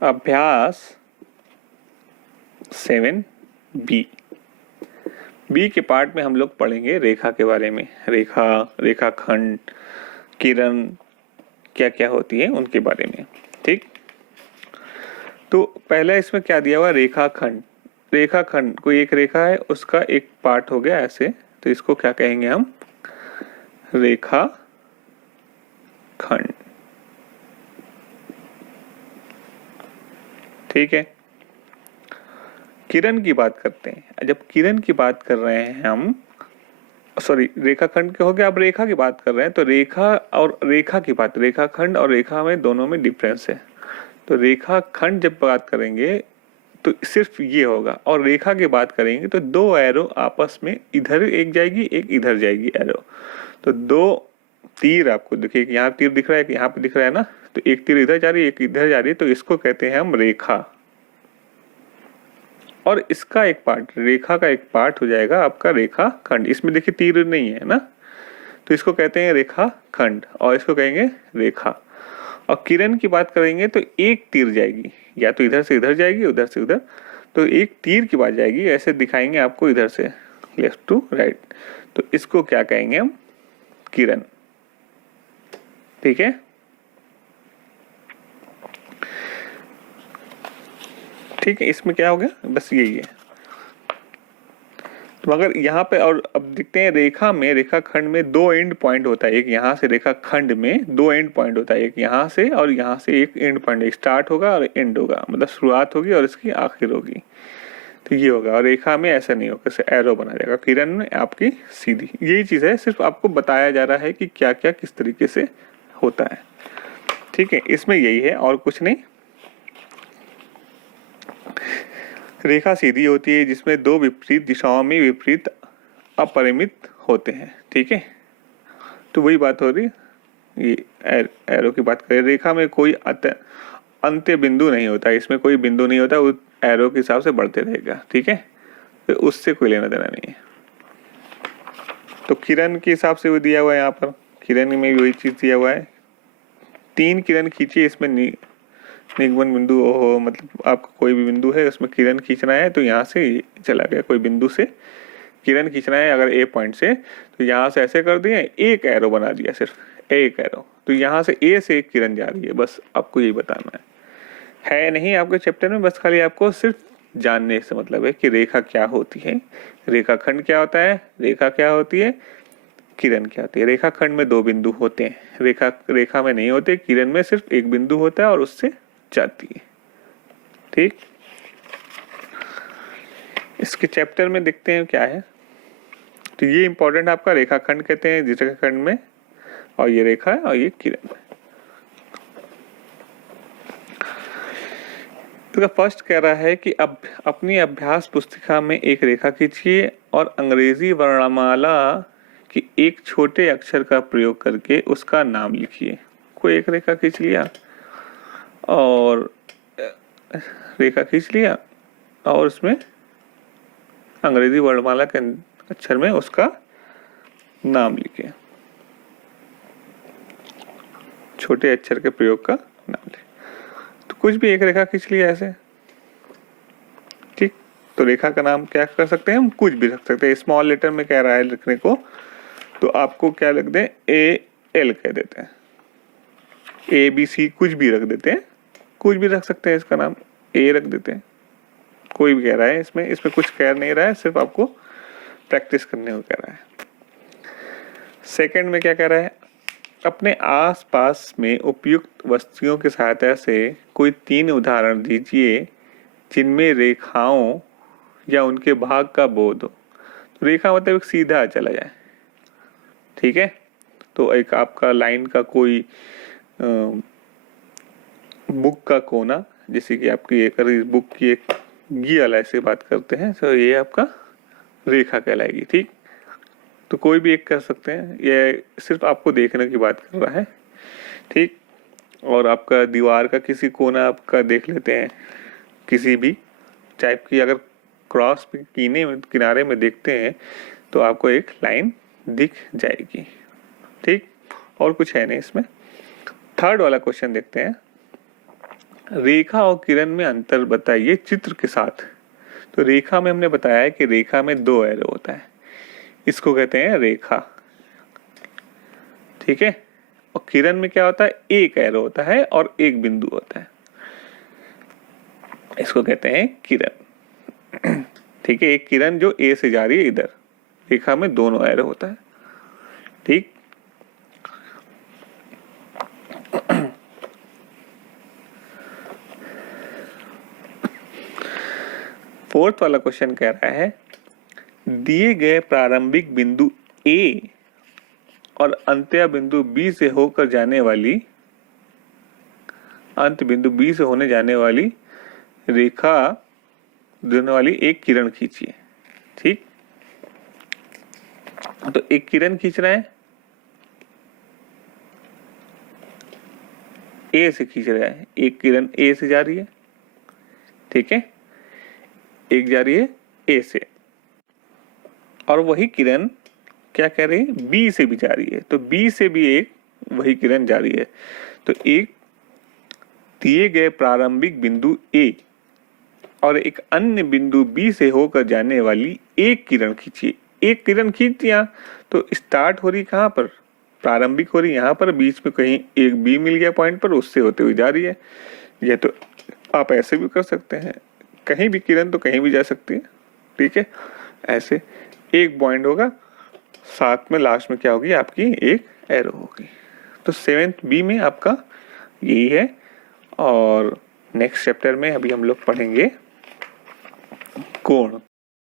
अभ्यास 7B। B के part में हम लोग पढ़ेंगे रेखा के बारे में, रेखा, रेखाखंड, किरण क्या क्या होती है उनके बारे में। ठीक, तो पहला इसमें क्या दिया हुआ, रेखाखंड। रेखाखंड कोई एक रेखा है, उसका एक पार्ट हो गया ऐसे, तो इसको क्या कहेंगे हम, रेखाखंड। ठीक है, किरण की बात करते हैं। जब किरण की बात कर रहे हैं हम, सॉरी रेखाखंड के हो गया, अब रेखा की बात कर रहे हैं, तो रेखा और रेखा की बात, रेखाखंड और रेखा में दोनों में डिफरेंस है। तो रेखाखंड जब बात करेंगे तो सिर्फ ये होगा, और रेखा की बात करेंगे तो दो एरो आपस में, इधर एक जाएगी एक इधर जाएगी एरो। तो दो तीर आपको देखिए, यहाँ तीर दिख रहा है, यहाँ पे दिख रहा है ना, तो एक तीर इधर जा रही है एक इधर जा रही है, तो इसको कहते हैं हम रेखा। और इसका एक पार्ट, रेखा का एक पार्ट हो जाएगा आपका रेखाखंड। इसमें देखिए तीर नहीं है ना, तो इसको कहते हैं रेखाखंड, और इसको कहेंगे रेखा। और किरण की बात करेंगे तो एक तीर जाएगी, या तो इधर से इधर जाएगी उधर से उधर, तो एक तीर की बात जाएगी, ऐसे दिखाएंगे आपको इधर से लेफ्ट टू राइट, तो इसको क्या कहेंगे हम, किरण। ठीक है, ठीक है, इसमें क्या हो गया, बस यही है। तो अगर यहाँ पे, और अब देखते हैं रेखा में, रेखाखंड में दो एंड पॉइंट होता है, एक यहाँ से, रेखाखंड में दो एंड पॉइंट होता है, एक यहाँ से और यहाँ से एक एंड पॉइंट, एक स्टार्ट होगा और एंड होगा, मतलब शुरुआत होगी और इसकी आखिर होगी। तो ये होगा, और रेखा में ऐसा नहीं होगा, एरो बना जाएगा, किरण में आपकी सीधी। यही चीज है, सिर्फ आपको बताया जा रहा है कि क्या क्या किस तरीके से होता है। ठीक है, इसमें यही है और कुछ नहीं। रेखा सीधी होती है जिसमें दो विपरीत दिशाओं में विपरीत अपरिमित होते हैं। ठीक है, तो वही बात हो रही है, ये एरो की बात करें। रेखा में कोई अंत्य बिंदु नहीं होता, इसमें कोई बिंदु नहीं होता, उस एरो के हिसाब से बढ़ते रहेगा। ठीक है, तो उससे कोई लेना देना नहीं है। तो किरण के हिसाब से वो दिया हुआ है, यहाँ पर किरण में भी वही चीज दिया हुआ है, 3 किरण खींचिए, इसमें निगमन बिंदु, ओहो, मतलब आपका कोई भी बिंदु है उसमें किरण खींचना है, तो यहाँ से चला गया, कोई बिंदु से किरण खींचना है अगर ए पॉइंट से, तो यहाँ से ऐसे कर दिए, एक एरो बना दिया, सिर्फ एक एरो, तो यहाँ से ए से एक किरण जा रही है, बस आपको यही बताना है नहीं आपके चैप्टर में, बस खाली आपको सिर्फ जानने से मतलब है कि रेखा क्या होती है, रेखाखंड क्या होता है, रेखा क्या होती है, किरण क्या होती है। रेखाखंड में दो बिंदु होते हैं, रेखा में नहीं होते, किरण में सिर्फ एक बिंदु होता है और उससे जाती है। ठीक, इसके चैप्टर में देखते हैं क्या है। तो ये इंपॉर्टेंट आपका रेखाखंड कहते हैं जिस रेखाखंड में, और ये रेखा है और ये किरण है। तो फर्स्ट कह रहा है कि अब अपनी अभ्यास पुस्तिका में एक रेखा खींचिए और अंग्रेजी वर्णमाला की एक छोटे अक्षर का प्रयोग करके उसका नाम लिखिए। कोई एक रेखा खींच लिया और रेखा खींच लिया और उसमें अंग्रेजी वर्णमाला के अक्षर में उसका नाम लिखे, छोटे अक्षर के प्रयोग का नाम लिखे। तो कुछ भी एक रेखा खींच लिया ऐसे, ठीक, तो रेखा का नाम क्या कर सकते हैं हम, कुछ भी रख सकते हैं। स्मॉल लेटर में कह रहा है लिखने को, तो आपको क्या लिख दें, AL कह देते हैं, ABC कुछ भी रख देते हैं, कुछ भी रख सकते हैं, इसका नाम A रख देते हैं। कोई भी कह रहा है इसमें कुछ कह नहीं रहा है, सिर्फ आपको प्रैक्टिस करने को कह रहा है। सेकंड में क्या कह रहा है, अपने आसपास में उपयुक्त वस्तुओं की सहायता से कोई 3 उदाहरण दीजिए जिनमें रेखाओं या उनके भाग का बोध हो। तो रेखा मतलब एक सीधा चला जाए, ठीक है, तो एक आपका लाइन का कोई बुक का कोना, जैसे कि आपकी एक बुक की एक ये वाला ऐसे बात करते हैं, तो ये आपका रेखा कहलाएगी। ठीक, तो कोई भी एक कर सकते हैं, ये सिर्फ आपको देखने की बात कर रहा है। ठीक, और आपका दीवार का किसी कोना आपका देख लेते हैं, किसी भी टाइप की अगर क्रॉस किनारे में देखते हैं तो आपको एक लाइन दिख जाएगी। ठीक, और कुछ है नहीं इसमें। थर्ड वाला क्वेश्चन देखते हैं। रेखा और किरण में अंतर बताइए चित्र के साथ। तो रेखा में हमने बताया है कि रेखा में 2 एरो होता है, इसको कहते हैं रेखा, ठीक है। और किरण में क्या होता है, 1 एरो होता है और 1 बिंदु होता है, इसको कहते हैं किरण, ठीक है। एक किरण जो ए से जा रही है इधर, रेखा में दोनों एरो होता है, ठीक। फोर्थ वाला क्वेश्चन कह रहा है दिए गए प्रारंभिक बिंदु ए और अंत्य बिंदु बी से होकर जाने वाली, अंत बिंदु बी से होने जाने वाली रेखा देने वाली एक किरण खींचिए, ठीक। तो एक किरण खींच रहा है, ए से खींच रहा है, एक किरण ए से जा रही है, ठीक है, एक जा रही है ए से, और वही किरण क्या कह रही है, बी से भी जा रही है, तो बी से भी एक वही किरण जा रही है। तो एक दिए गए प्रारंभिक बिंदु ए और एक अन्य बिंदु बी से होकर जाने वाली एक किरण खींचिए। एक किरण खींच दिया तो स्टार्ट हो रही कहाँ पर, प्रारंभिक हो रही यहाँ पर, बीच में कहीं एक बी मिल गया पॉइंट पर, उससे होते हुए जा रही है। ये तो आप ऐसे भी कर सकते हैं, कहीं भी किरण तो कहीं भी जा सकती है, ठीक है। ऐसे एक पॉइंट होगा, साथ में लास्ट में क्या होगी आपकी एक एरो होगी। तो 7th बी में आपका यही है। और नेक्स्ट चैप्टर में अभी हम लोग पढ़ेंगे कोण।